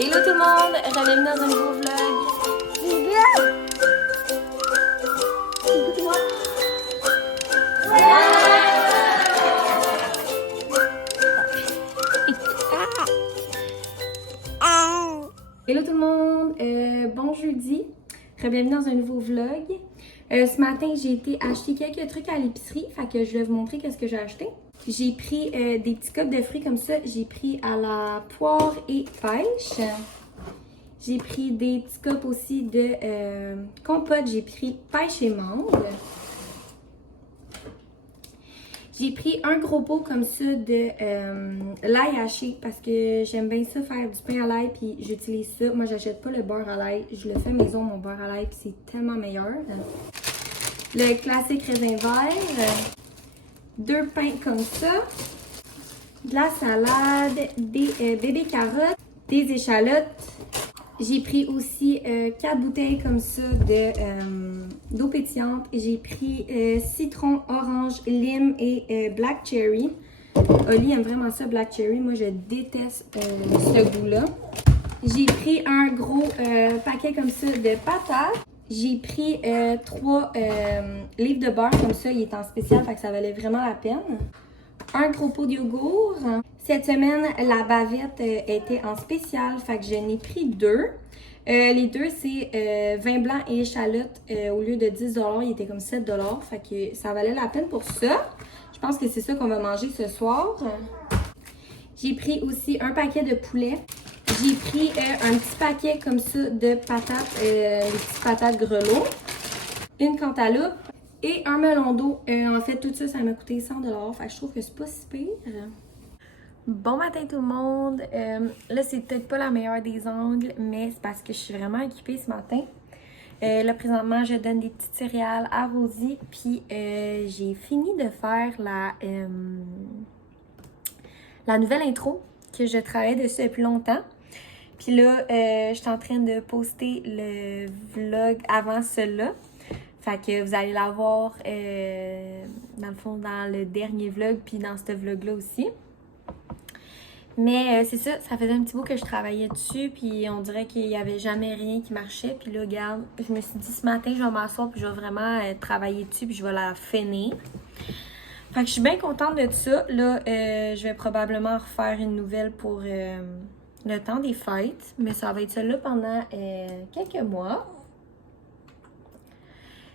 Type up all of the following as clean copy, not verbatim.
Hello tout le monde, bienvenue dans un nouveau vlog. Hello tout le monde, bon jeudi, bienvenue dans un nouveau vlog. Ce matin, j'ai été acheter quelques trucs à l'épicerie, fait que je vais vous montrer qu'est-ce que j'ai acheté. J'ai pris des petits cups de fruits comme ça, j'ai pris à la poire et pêche. J'ai pris des petits cups aussi de compote, j'ai pris pêche et mangue. J'ai pris un gros pot comme ça de l'ail haché parce que j'aime bien ça faire du pain à l'ail puis j'utilise ça. Moi, j'achète pas le beurre à l'ail, je le fais maison mon beurre à l'ail puis c'est tellement meilleur. Le classique raisin vert, 2 pains comme ça, de la salade, des bébés carottes, des échalotes. J'ai pris aussi 4 bouteilles comme ça d'eau pétillante. J'ai pris citron, orange, lime et black cherry. Oli aime vraiment ça, black cherry. Moi, je déteste ce goût-là. J'ai pris un gros paquet comme ça de patates. J'ai pris 3 livres de beurre comme ça. Il est en spécial, fait que ça valait vraiment la peine. Un gros pot de yogourt. Cette semaine, la bavette était en spécial, fait que j'en ai pris 2. Les deux, c'est vin blanc et échalote. Au lieu de 10$, il était comme 7$. Fait que ça valait la peine pour ça. Je pense que c'est ça qu'on va manger ce soir. J'ai pris aussi un paquet de poulet. J'ai pris un petit paquet comme ça de patates, les petites patates grelots. Une cantaloupe. Et un melon d'eau. En fait, tout ça, ça m'a coûté 100$. Fait que je trouve que c'est pas si pire. Bon matin tout le monde. Là, c'est peut-être pas la meilleure des angles, mais c'est parce que je suis vraiment équipée ce matin. Là, présentement, je donne des petites céréales à Rosie. Puis, j'ai fini de faire la nouvelle intro que je travaillais dessus depuis longtemps. Puis là, je suis en train de poster le vlog avant cela. Fait que vous allez la voir dans le fond dans le dernier vlog puis dans ce vlog-là aussi. Mais c'est ça, ça faisait un petit bout que je travaillais dessus puis on dirait qu'il n'y avait jamais rien qui marchait. Puis là, regarde, je me suis dit ce matin, je vais m'asseoir puis je vais vraiment travailler dessus puis je vais la finir. Fait que je suis bien contente de ça. Là, je vais probablement refaire une nouvelle pour le temps des fêtes. Mais ça va être ça là pendant quelques mois.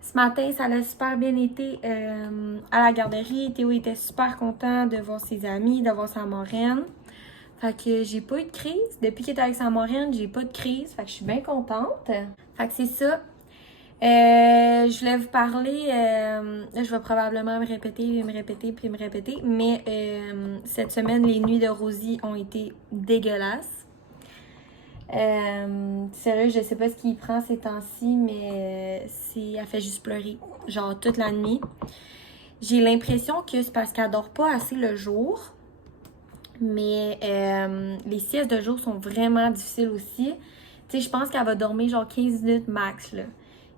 Ce matin, ça a super bien été à la garderie. Théo était super content de voir ses amis, de voir sa marraine. Fait que j'ai pas eu de crise. Depuis qu'il est avec sa marraine, j'ai pas de crise. Fait que je suis bien contente. Fait que c'est ça. Je voulais vous parler. Je vais probablement me répéter. Mais cette semaine, les nuits de Rosie ont été dégueulasses. Sérieux, je sais pas ce qu'il prend ces temps-ci, mais elle fait juste pleurer, genre toute la nuit. J'ai l'impression que c'est parce qu'elle dort pas assez le jour, mais les siestes de jour sont vraiment difficiles aussi. Tu sais, je pense qu'elle va dormir genre 15 minutes max, là.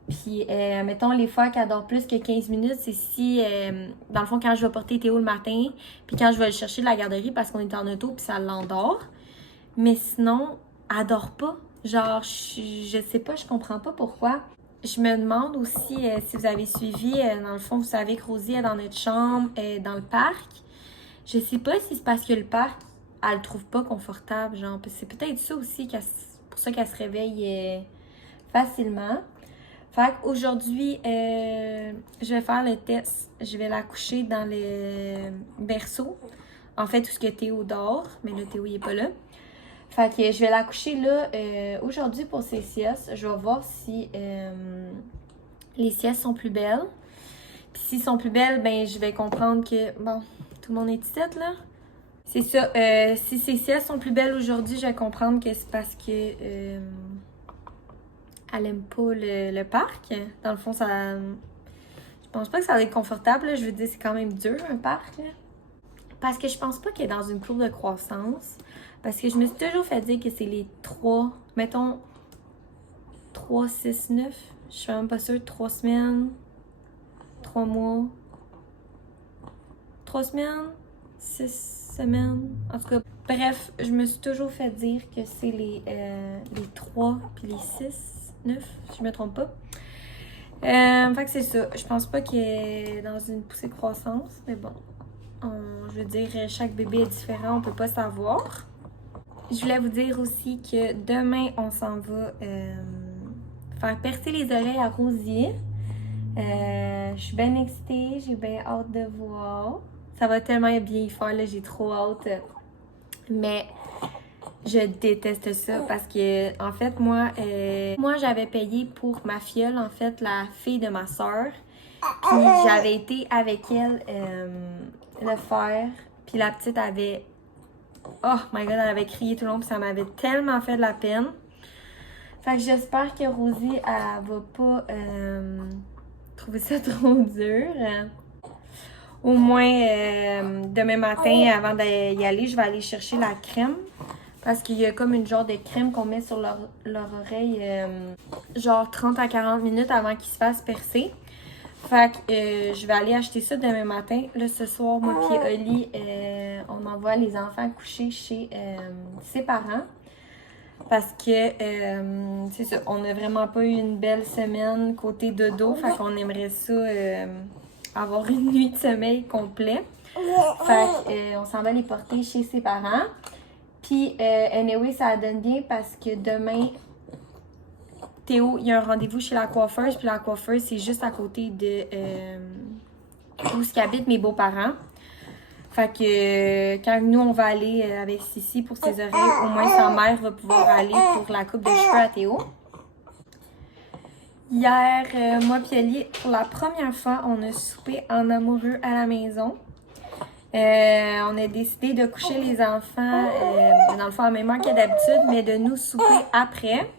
Puis, mettons, les fois qu'elle dort plus que 15 minutes, c'est si, dans le fond, quand je vais porter Théo le matin, puis quand je vais le chercher de la garderie parce qu'on est en auto, puis ça l'endort. Mais sinon, elle dort pas. Genre, je sais pas, je comprends pas pourquoi. Je me demande aussi si vous avez suivi, dans le fond, vous savez que Rosie est dans notre chambre, dans le parc. Je sais pas si c'est parce que le parc, elle le trouve pas confortable, genre. C'est peut-être ça aussi, pour ça qu'elle se réveille facilement. Fait qu'aujourd'hui, je vais faire le test. Je vais la coucher dans le berceau. En fait, tout ce que Théo dort, mais là, Théo, il est pas là. Fait que je vais la coucher là aujourd'hui pour ses siestes. Je vais voir si les siestes sont plus belles. Puis s'ils sont plus belles, ben je vais comprendre que, bon, tout le monde est ici là. C'est ça, si ses siestes sont plus belles aujourd'hui, je vais comprendre que c'est parce que elle aime pas le parc. Dans le fond, ça... Je pense pas que ça va être confortable, là. Je veux dire, c'est quand même dur un parc, là. Parce que je pense pas qu'elle est dans une courbe de croissance. Parce que je me suis toujours fait dire que c'est les 3, mettons, 3, 6, 9. Je suis même pas sûre, 3 semaines, 3 mois, 3 semaines, 6 semaines. En tout cas, Bref, je me suis toujours fait dire que c'est les 3 puis les 6, 9, si je me trompe pas. Fait que c'est ça. Je pense pas qu'il est dans une poussée de croissance, mais bon. Je veux dire, chaque bébé est différent, on peut pas savoir. Je voulais vous dire aussi que demain, on s'en va faire percer les oreilles à Rosie. Je suis bien excitée, j'ai bien hâte de voir. Ça va tellement bien faire, là, j'ai trop hâte. Mais je déteste ça parce que, en fait, moi j'avais payé pour ma filleule, en fait, la fille de ma soeur. Puis j'avais été avec elle le faire. Puis la petite avait... Oh my god, elle avait crié tout le long, puis ça m'avait tellement fait de la peine. Fait que j'espère que Rosie, elle va pas trouver ça trop dur. Au moins, demain matin, avant d'y aller, je vais aller chercher la crème. Parce qu'il y a comme une genre de crème qu'on met sur leur oreille, genre 30 à 40 minutes avant qu'ils se fassent percer. Fait que je vais aller acheter ça demain matin. Là, ce soir, moi et Oli, on envoie les enfants coucher chez ses parents. Parce que, c'est ça, on n'a vraiment pas eu une belle semaine côté dodo. Fait qu'on aimerait ça avoir une nuit de sommeil complet. Fait qu'on s'en va les porter chez ses parents. Puis, anyway, ça donne bien parce que demain, Théo, il y a un rendez-vous chez la coiffeuse. Puis la coiffeuse, c'est juste à côté de où habitent mes beaux-parents. Fait que quand nous, on va aller avec Sissi pour ses oreilles, au moins sa mère va pouvoir aller pour la coupe de cheveux à Théo. Hier, moi et Oli, pour la première fois, on a soupé en amoureux à la maison. On a décidé de coucher les enfants, dans le fond, à la même heure que d'habitude, mais de nous souper après.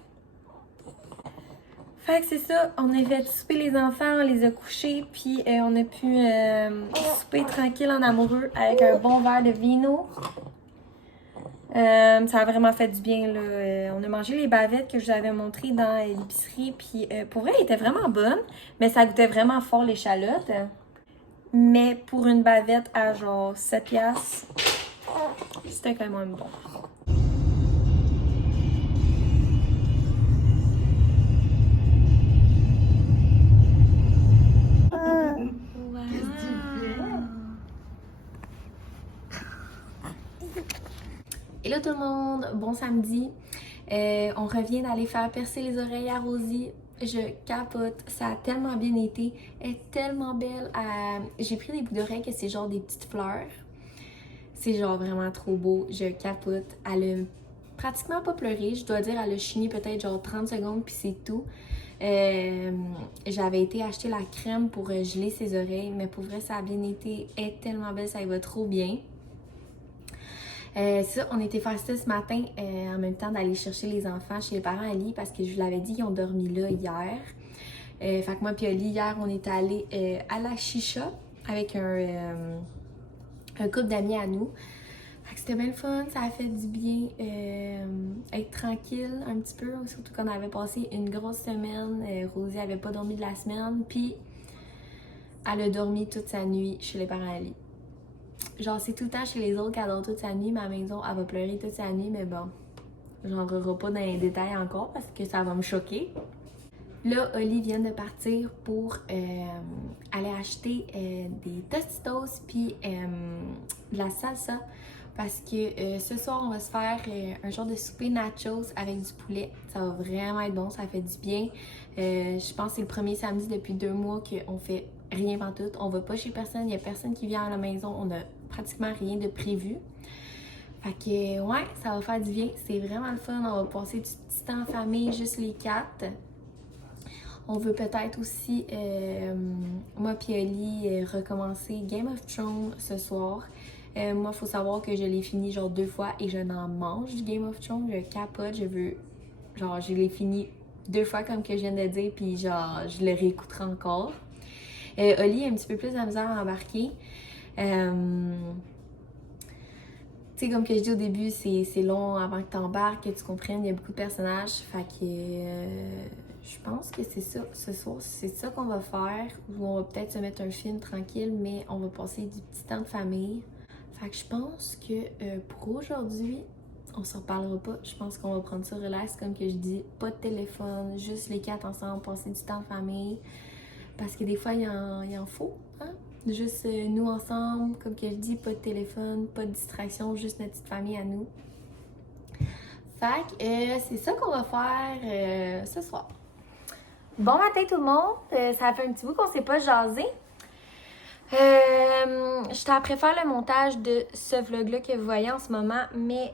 Fait que c'est ça, on a fait souper les enfants, on les a couchés, puis on a pu souper tranquille en amoureux avec un bon verre de vino. Ça a vraiment fait du bien, là. On a mangé les bavettes que je vous avais montrées dans l'épicerie, puis pour vrai, elles étaient vraiment bonnes, mais ça goûtait vraiment fort l'échalote. Mais pour une bavette à genre 7 piastres, c'était quand même bon. Hello tout le monde, bon samedi. On revient d'aller faire percer les oreilles à Rosie. Je capote, ça a tellement bien été. Elle est tellement belle. J'ai pris des boucles d'oreilles que c'est genre des petites fleurs. C'est genre vraiment trop beau, je capote. Elle a pratiquement pas pleuré, je dois dire, elle a chigné peut-être genre 30 secondes puis c'est tout. J'avais été acheter la crème pour geler ses oreilles, mais pour vrai ça a bien été. Elle est tellement belle, ça y va trop bien. Ça, on était faire ça ce matin en même temps d'aller chercher les enfants chez les parents à Oli parce que je vous l'avais dit, ils ont dormi là hier. Fait que moi puis Oli, hier, on est allé à la chicha avec un couple d'amis à nous. Fait que c'était bien le fun, ça a fait du bien être tranquille un petit peu, surtout qu'on avait passé une grosse semaine. Rosie avait pas dormi de la semaine, puis elle a dormi toute sa nuit chez les parents à Oli. Genre, c'est tout le temps chez les autres qu'elle dort toute sa nuit. Ma maison, elle va pleurer toute sa nuit, mais bon, j'en rerai pas dans les détails encore parce que ça va me choquer. Là, Oli vient de partir pour aller acheter des Tostitos puis de la salsa parce que ce soir, on va se faire un genre de souper nachos avec du poulet. Ça va vraiment être bon, ça fait du bien. Je pense que c'est le premier samedi depuis 2 mois qu'on fait rien pantoute. On va pas chez personne, il n'y a personne qui vient à la maison. On a pratiquement rien de prévu. Fait que ouais, ça va faire du bien. C'est vraiment le fun. On va passer du petit temps en famille, juste les 4. On veut peut-être aussi, moi puis Oli, recommencer Game of Thrones ce soir. Moi, il faut savoir que je l'ai fini genre 2 fois et je n'en mange du Game of Thrones. Je capote, je l'ai fini 2 fois comme que je viens de dire, puis genre, je le réécouterai encore. Oli a un petit peu plus de misère à embarquer. Tu sais, comme que je dis au début, c'est long avant que tu embarques, que tu comprennes, il y a beaucoup de personnages. Fait que je pense que c'est ça. Ce soir, c'est ça qu'on va faire. Ou on va peut-être se mettre un film tranquille, mais on va passer du petit temps de famille. Fait que je pense que pour aujourd'hui, on s'en parlera pas. Je pense qu'on va prendre ça relax, comme que je dis. Pas de téléphone, juste les 4 ensemble, passer du temps en famille. Parce que des fois, il en faut, hein? Juste nous ensemble, comme que je dis, pas de téléphone, pas de distraction, juste notre petite famille à nous. Fait que c'est ça qu'on va faire ce soir. Bon matin tout le monde, ça fait un petit bout qu'on s'est pas jasé. J'étais après faire le montage de ce vlog-là que vous voyez en ce moment, mais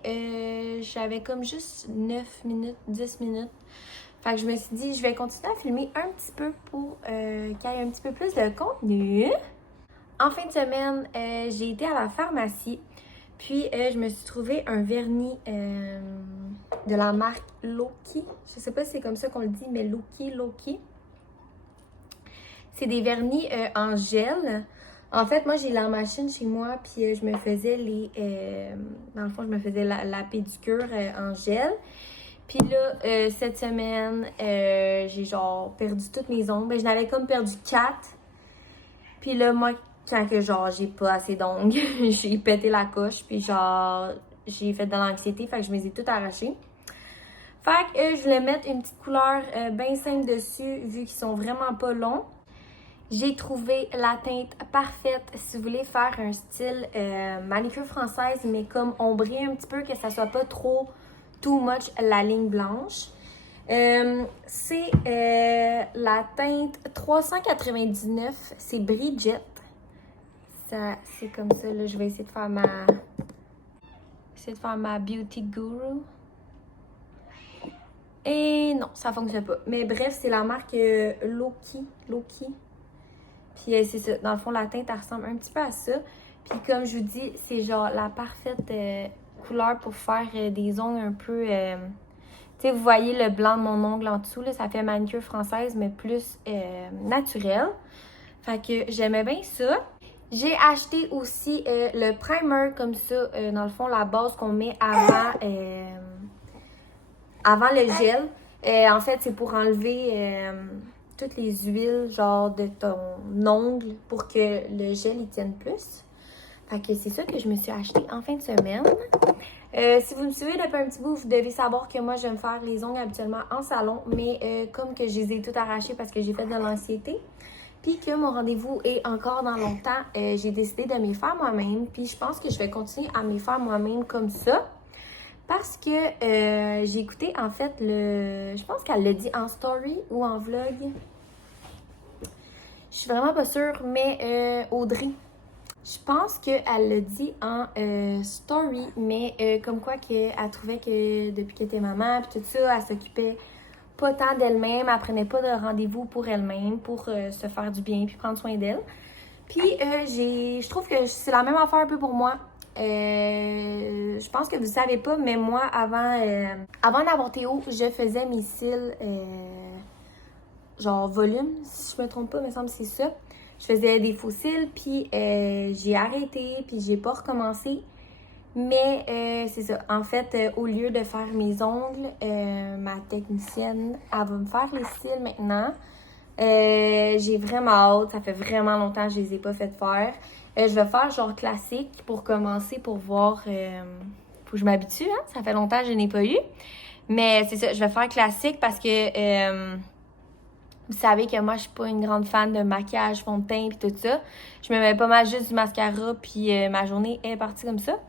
j'avais comme juste 9 minutes, 10 minutes. Fait que je me suis dit, je vais continuer à filmer un petit peu pour qu'il y ait un petit peu plus de contenu. En fin de semaine, j'ai été à la pharmacie, puis je me suis trouvé un vernis de la marque Loki. Je sais pas si c'est comme ça qu'on le dit, mais Loki. C'est des vernis en gel. En fait, moi, j'ai la machine chez moi, puis je me faisais dans le fond, je me faisais la pédicure en gel. Puis là, cette semaine, j'ai genre perdu toutes mes ongles. Ben, j'en avais comme perdu 4. Puis là, moi, quand que genre j'ai pas assez d'ongles, j'ai pété la coche. Puis genre, j'ai fait de l'anxiété, fait que je me les ai toutes arrachées. Fait que je voulais mettre une petite couleur bien simple dessus, vu qu'ils sont vraiment pas longs. J'ai trouvé la teinte parfaite si vous voulez faire un style manicure française, mais comme ombré un petit peu, que ça soit pas trop too much la ligne blanche. C'est la teinte 399, c'est Bridget. Ça, c'est comme ça, là, je vais essayer de faire ma beauty guru. Et non, ça fonctionne pas. Mais bref, c'est la marque Loki. Puis c'est ça, dans le fond, la teinte, elle ressemble un petit peu à ça. Puis comme je vous dis, c'est genre la parfaite couleur pour faire des ongles un peu... tu sais, vous voyez le blanc de mon ongle en dessous, là, ça fait manicure française, mais plus naturel. Fait que j'aimais bien ça. J'ai acheté aussi le primer comme ça, dans le fond, la base qu'on met avant le gel. En fait, c'est pour enlever toutes les huiles, genre de ton ongle, pour que le gel il tienne plus. Fait que c'est ça que je me suis acheté en fin de semaine. Si vous me suivez depuis un petit bout, vous devez savoir que moi, j'aime faire les ongles habituellement en salon, mais comme que je les ai toutes arrachées parce que j'ai fait de l'anxiété, puis que mon rendez-vous est encore dans longtemps, j'ai décidé de m'y faire moi-même, puis je pense que je vais continuer à m'y faire moi-même comme ça, parce que j'ai écouté en fait je pense qu'elle l'a dit en story ou en vlog, je suis vraiment pas sûre, mais Audrey, je pense qu'elle l'a dit en story, mais comme quoi qu'elle trouvait que depuis qu'elle était maman, puis tout ça, elle s'occupait pas tant d'elle-même, elle prenait pas de rendez-vous pour elle-même, pour se faire du bien, puis prendre soin d'elle. Puis je trouve que c'est la même affaire un peu pour moi. Je pense que vous savez pas, mais moi, avant d'avoir Théo, je faisais mes cils genre volume, si je me trompe pas, il me semble que c'est ça. Je faisais des faux cils, puis j'ai arrêté, puis j'ai pas recommencé. Mais c'est ça. En fait, au lieu de faire mes ongles, ma technicienne, elle va me faire les cils maintenant. J'ai vraiment hâte. Ça fait vraiment longtemps que je les ai pas fait faire. Je vais faire genre classique pour commencer, pour voir... faut que je m'habitue, hein? Ça fait longtemps que je n'ai pas eu. Mais c'est ça, je vais faire classique parce que... vous savez que moi, je suis pas une grande fan de maquillage, fond de teint puis tout ça. Je me mets pas mal juste du mascara puis ma journée est partie comme ça.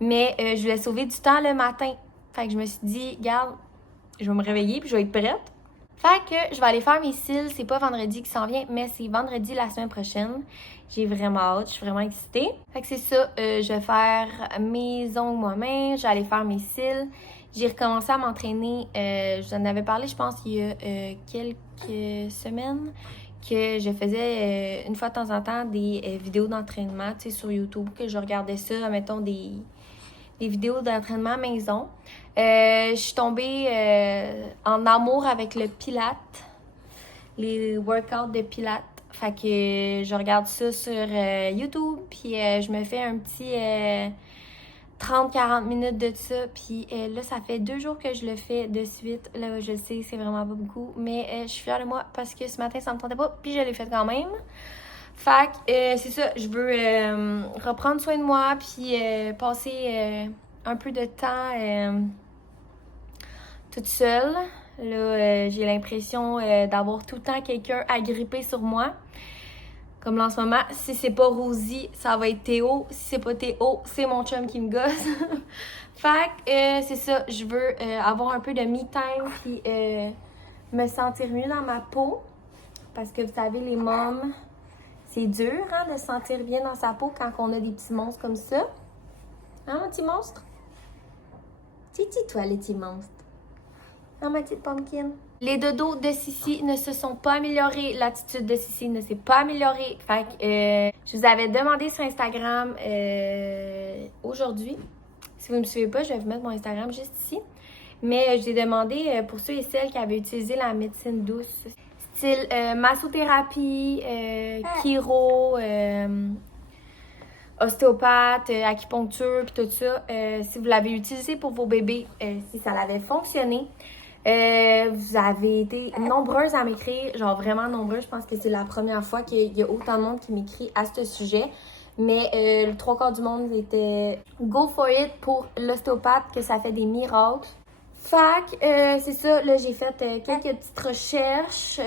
Mais je voulais sauver du temps le matin. Fait que je me suis dit, regarde, je vais me réveiller puis je vais être prête. Fait que je vais aller faire mes cils. C'est pas vendredi qui s'en vient, mais c'est vendredi la semaine prochaine. J'ai vraiment hâte, je suis vraiment excitée. Fait que c'est ça, je vais faire mes ongles moi-même, je vais aller faire mes cils. J'ai recommencé à m'entraîner, je vous en avais parlé, je pense, il y a quelques semaines, que je faisais une fois de temps en temps des vidéos d'entraînement, tu sais, sur YouTube, que je regardais ça, mettons, des vidéos d'entraînement maison. Je suis tombée en amour avec le Pilates, les workouts de Pilates. Fait que je regarde ça sur YouTube, puis je me fais un petit 30-40 minutes de ça. Puis là, ça fait 2 jours que je le fais de suite. Là, je sais, c'est vraiment pas beaucoup, mais je suis fière de moi parce que ce matin, ça me tentait pas, puis je l'ai fait quand même. Fait que c'est ça, je veux reprendre soin de moi puis passer un peu de temps toute seule. Là, j'ai l'impression d'avoir tout le temps quelqu'un à gripper sur moi. Comme là en ce moment, si c'est pas Rosie, ça va être Théo. Si c'est pas Théo, c'est mon chum qui me gosse. Fait que c'est ça, je veux avoir un peu de me time puis me sentir mieux dans ma peau. Parce que vous savez, les mômes, c'est dur hein, de se sentir bien dans sa peau quand on a des petits monstres comme ça. Hein, mon petit monstre? Titi, toi, les petits monstres. Hein, ma petite pumpkin? Les dodos de Sissi ne se sont pas améliorés. L'attitude de Sissi ne s'est pas améliorée. Fait que je vous avais demandé sur Instagram aujourd'hui. Si vous ne me suivez pas, je vais vous mettre mon Instagram juste ici. Mais je vous ai demandé pour ceux et celles qui avaient utilisé la médecine douce, style massothérapie, chiro, ostéopathe, acupuncture, puis tout ça. Si vous l'avez utilisé pour vos bébés, si ça l'avait fonctionné, vous avez été nombreuses à m'écrire, genre vraiment nombreuses. Je pense que c'est la première fois qu'il y a autant de monde qui m'écrit à ce sujet. Mais le 3/4 du monde était go for it pour l'ostéopathe, que ça fait des miracles. Fait que c'est ça, là j'ai fait quelques petites recherches.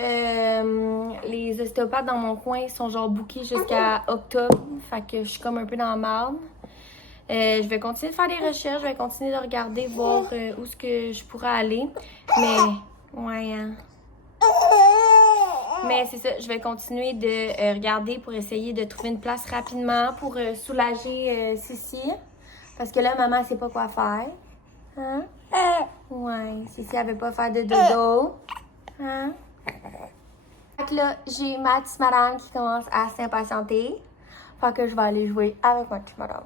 Les ostéopathes dans mon coin sont genre bookés jusqu'à octobre. Fait que je suis comme un peu dans la marde. Je vais continuer de faire des recherches, je vais continuer de regarder, voir où est-ce que je pourrais aller. Mais, ouais, hein. Mais c'est ça, je vais continuer de regarder pour essayer de trouver une place rapidement pour soulager Sissi. Parce que là, maman, elle sait pas quoi faire. Hein? Ouais, Sissi, elle veut pas faire de dodo. Hein? Fait que là, j'ai ma petite madame qui commence à s'impatienter. Fait que je vais aller jouer avec ma petite madame.